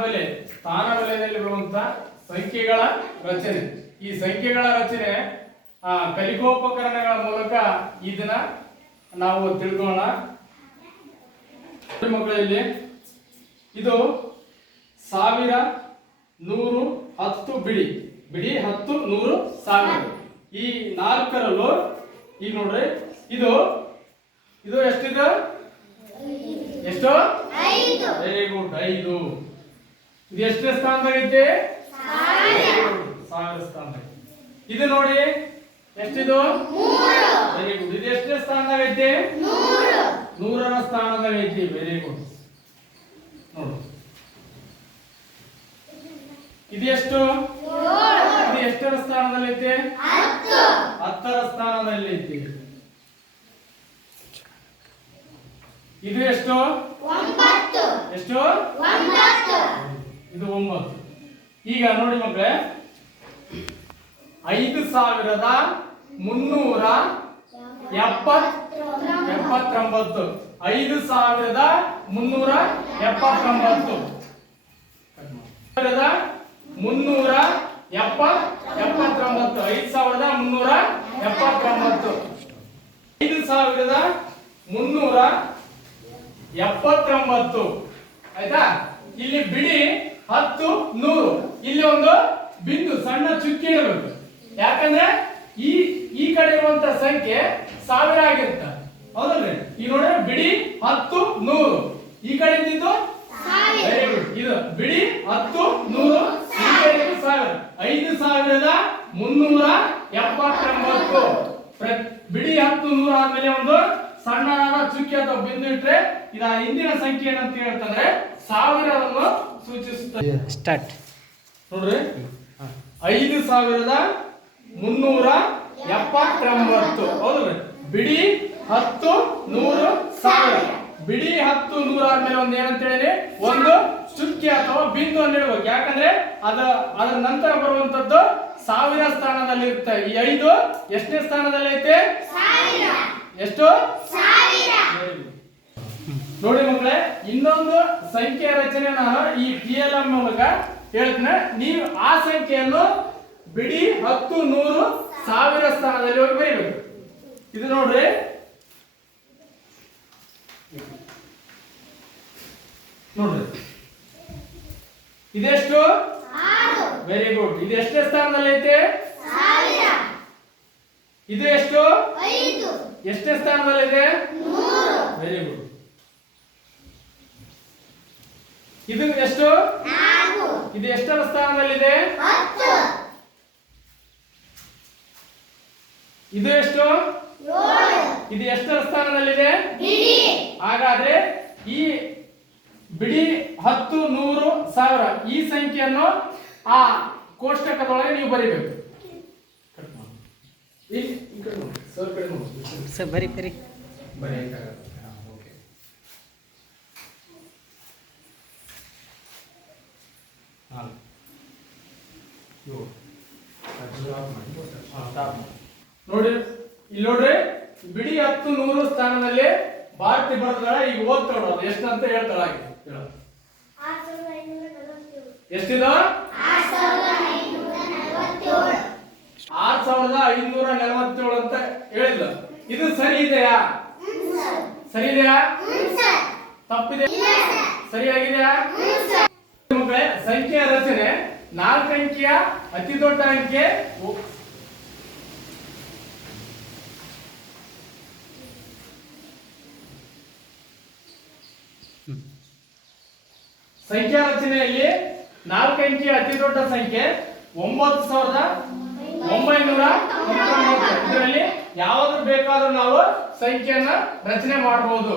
ಬೆಲೆ ಸ್ಥಾನ ಬೆಲೆಯಲ್ಲಿ ಬರುವಂತ ಸಂಖ್ಯೆಗಳ ರಚನೆ. ಈ ಸಂಖ್ಯೆಗಳ ರಚನೆ ಆ, ಕಲಿಕೋಪಕರಣಗಳ ಮೂಲಕ ಇದನ್ನ ನಾವು ತಿಳ್ಕೊಳ್ಳೋಣ. ನೋಡಿ ಮಕ್ಕಳಲ್ಲಿ ಇದು ಸಾವಿರ ನೂರು ಹತ್ತು ಬಿಡಿ. ಬಿಡಿ ಹತ್ತು ನೂರು ಸಾವಿರ. ಈ ನಾಲ್ಕರಲ್ಲೂ ಈಗ ನೋಡ್ರಿ ಇದು ಇದು ಎಷ್ಟಿದೆ? ಎಷ್ಟು? ವೆರಿ ಗುಡ್ ಐದು. ಇದು ಎಷ್ಟನೇ ಸ್ಥಾನದಾಗೈತೆ ಸಾವಿರ ಸ್ಥಾನದಾಗ ಇದು ನೋಡಿ ಎಷ್ಟಿದು? ವೆರಿ ಗುಡ್ ಇದು ಎಷ್ಟನೇ ಸ್ಥಾನದಾಗೈತೆ ನೂರರ ಸ್ಥಾನದಾಗೈತಿ ವೆರಿ ಗುಡ್ ನೋಡು. ಇದು ಎಷ್ಟು? ಇದು ಎಷ್ಟರ ಸ್ಥಾನದಲ್ಲೈತೆ ಹತ್ತರ ಸ್ಥಾನದಲ್ಲಿ ಐತೆ. ಇದು ಎಷ್ಟು? ಎಷ್ಟು? ಇದು ಒಂಬತ್ತು. ಈಗ ನೋಡಿ ಮಕ್ಕಳೇ ಐದು ಸಾವಿರದ ಮುನ್ನೂರ ಎಪ್ಪತ್ ಎಪ್ಪತ್ತೊಂಬತ್ತು. ಐದು ಸಾವಿರದ ಮುನ್ನೂರ ಎಪ್ಪತ್ತೊಂಬತ್ತು. ಮುನ್ನೂರ ಎಪ್ಪತ್ ಎಪ್ಪತ್ತೊಂಬತ್ತು. ಐದು ಸಾವಿರದ ಮುನ್ನೂರ ಎಪ್ಪತ್ತೊಂಬತ್ತು. ಐದು ಸಾವಿರದ ಮುನ್ನೂರ ಎಪ್ಪತ್ತೊಂಬತ್ತು. ಆಯ್ತಾ? ಇಲ್ಲಿ ಬಿಡಿ. ಹತ್ತು ನೂರು. ಇಲ್ಲಿ ಒಂದು ಬಿಂದು ಸಣ್ಣ ಚುಕ್ಕಿ ಇಡಬೇಕು ಯಾಕಂದ್ರೆ ಈ ಈ ಕಡೆ ಇರುವಂತ ಸಂಖ್ಯೆ ಸಾವಿರ ಆಗಿರುತ್ತೆ. ಹೌದಲ್ರಿ? ಈಗ ನೋಡ್ರಿ ಬಿಡಿ ಹತ್ತು ನೂರು. ಈ ಕಡೆ ಇದ್ದಿದ್ದು ವೆರಿ ಗುಡ್ ಇದು ಬಿಡಿ ಹತ್ತು ನೂರು. ಈ ಕಡೆ ಸಾವಿರ. ಐದು ಸಾವಿರದ ಮುನ್ನೂರ ಎಪ್ಪತ್ತೊಂಬತ್ತು. ಬಿಡಿ ಹತ್ತು ನೂರು ಆದ್ಮೇಲೆ ಒಂದು ಸಣ್ಣದಾದ ಚುಕ್ಕಿ ಅಥವಾ ಬಿಂದು ಇಟ್ರೆ ಇದ ಹಿಂದಿನ ಸಂಖ್ಯೆ ಏನಂತ ಹೇಳ್ತಂದ್ರೆ ಸಾವಿರವನ್ನು ಸೂಚಿಸುತ್ತದೆ ಸ್ಟಾರ್ಟ್ ನೋಡ್ರಿ. ಐದು ಸಾವಿರದ ಮುನ್ನೂರ ಎಪ್ಪತ್ತೊಂಬತ್ತು. ಹೌದ್ರಿ ಬಿಡಿ ಹತ್ತು ನೂರು ಸಾವಿರ. ಬಿಡಿ ಹತ್ತು ನೂರ ಆದ್ಮೇಲೆ ಒಂದು ಏನಂತ ಹೇಳಿ? ಒಂದು ಚುಕ್ಕಿ ಅಥವಾ ಬಿಂದು ಅಂತ ಹೇಳ್ಬೇಕು. ಯಾಕಂದ್ರೆ ಅದ ಅದರ ನಂತರ ಬರುವಂತದ್ದು ಸಾವಿರ ಸ್ಥಾನದಲ್ಲಿ ಇರುತ್ತೆ ಈ ಐದು ಎಷ್ಟನೇ ಸ್ಥಾನದಲ್ಲಿ ಐತೆ ಎಷ್ಟು. ನೋಡಿ ಮಕ್ಕಳೇ ಇನ್ನೊಂದು ಸಂಖ್ಯೆ ರಚನೆ ನಾನು ಈ ಪಿ ಎಲ್ ಎಂ ಮೂಲಕ ಹೇಳ್ತೀನಿ. ನೀವು ಆ ಸಂಖ್ಯೆಯನ್ನು ಬಿಡಿ ಹತ್ತು ನೂರು ಸಾವಿರ ಸ್ಥಾನದಲ್ಲಿ ಹೋಗಿ ಬರೀಬೇಕು. ಇದು ನೋಡ್ರಿ. ನೋಡ್ರಿ. ಇದೆಷ್ಟು? ವೆರಿ ಗುಡ್ ಇದು ಎಷ್ಟೇ ಸ್ಥಾನದಲ್ಲಿ ಐತೆ? ಇದು ಎಷ್ಟು? ಎಷ್ಟೇ ಸ್ಥಾನದಲ್ಲಿದೆ ವೆರಿ ಗುಡ್ ಇದು ಎಷ್ಟು? ಇದು ಎಷ್ಟರ ಸ್ಥಾನದಲ್ಲಿದೆ? ಇದು ಎಷ್ಟು? ಇದು ಎಷ್ಟರ ಸ್ಥಾನದಲ್ಲಿದೆ? ಹಾಗಾದ್ರೆ ಈ ಬಿಡಿ ಹತ್ತು ನೂರು ಸಾವಿರ ಈ ಸಂಖ್ಯೆಯನ್ನು ಆ ಕೋಷ್ಟಕದೊಳಗೆ ನೀವು ಬರಿಬೇಕು. ಸರ್ ಕಡೆ ಬರೀ ಸರ್ ಬರಿ ಬರಿ. ಬರೆಯಕ್ಕಾಗಲ್ಲ. ನಾಲ್ಕು. ಏಳು. ನೋಡಿ ಇಲ್ಲಿ ನೋಡ್ರಿ ಬಿಡಿ ಹತ್ತು ನೂರು ಸ್ಥಾನದಲ್ಲಿ ಭಾರತಿ ಬರೆದಾಳ ಈಗ ಓದ್ತಾಳ ಅದು ಎಷ್ಟು ಅಂತ ಹೇಳ್ತಾಳ ಹಾಗೆ ಹೇಳು. ಎಷ್ಟಿದ? ಆರ್ ಸಾವಿರದ ಐನೂರ ನಲವತ್ತೇಳು ಅಂತ ಹೇಳಿದ್ಲ. ಇದು ಸರಿ ಇದೆಯಾ? ಸರಿ. ಇದೆಯಾ? ತಪ್ಪಿದೆ? ಸರಿಯಾಗಿದೆಯಾ? ಸಂಖ್ಯೆಯ ರಚನೆ ನಾಲ್ಕು ಅಂಕಿಯ ಅತಿ ದೊಡ್ಡ ಅಂಕೆ ಸಂಖ್ಯಾ ರಚನೆಯಲ್ಲಿ ನಾಲ್ಕು ಅಂಕಿಯ ಅತಿ ದೊಡ್ಡ ಸಂಖ್ಯೆ ಒಂಬತ್ತು ಸಾವಿರದ ಒಂಬೈನೂರ ಇದರಲ್ಲಿ ಯಾವ್ದು ಬೇಕಾದ್ರೂ ನಾವು ಸಂಖ್ಯೆಯನ್ನ ರಚನೆ ಮಾಡಬಹುದು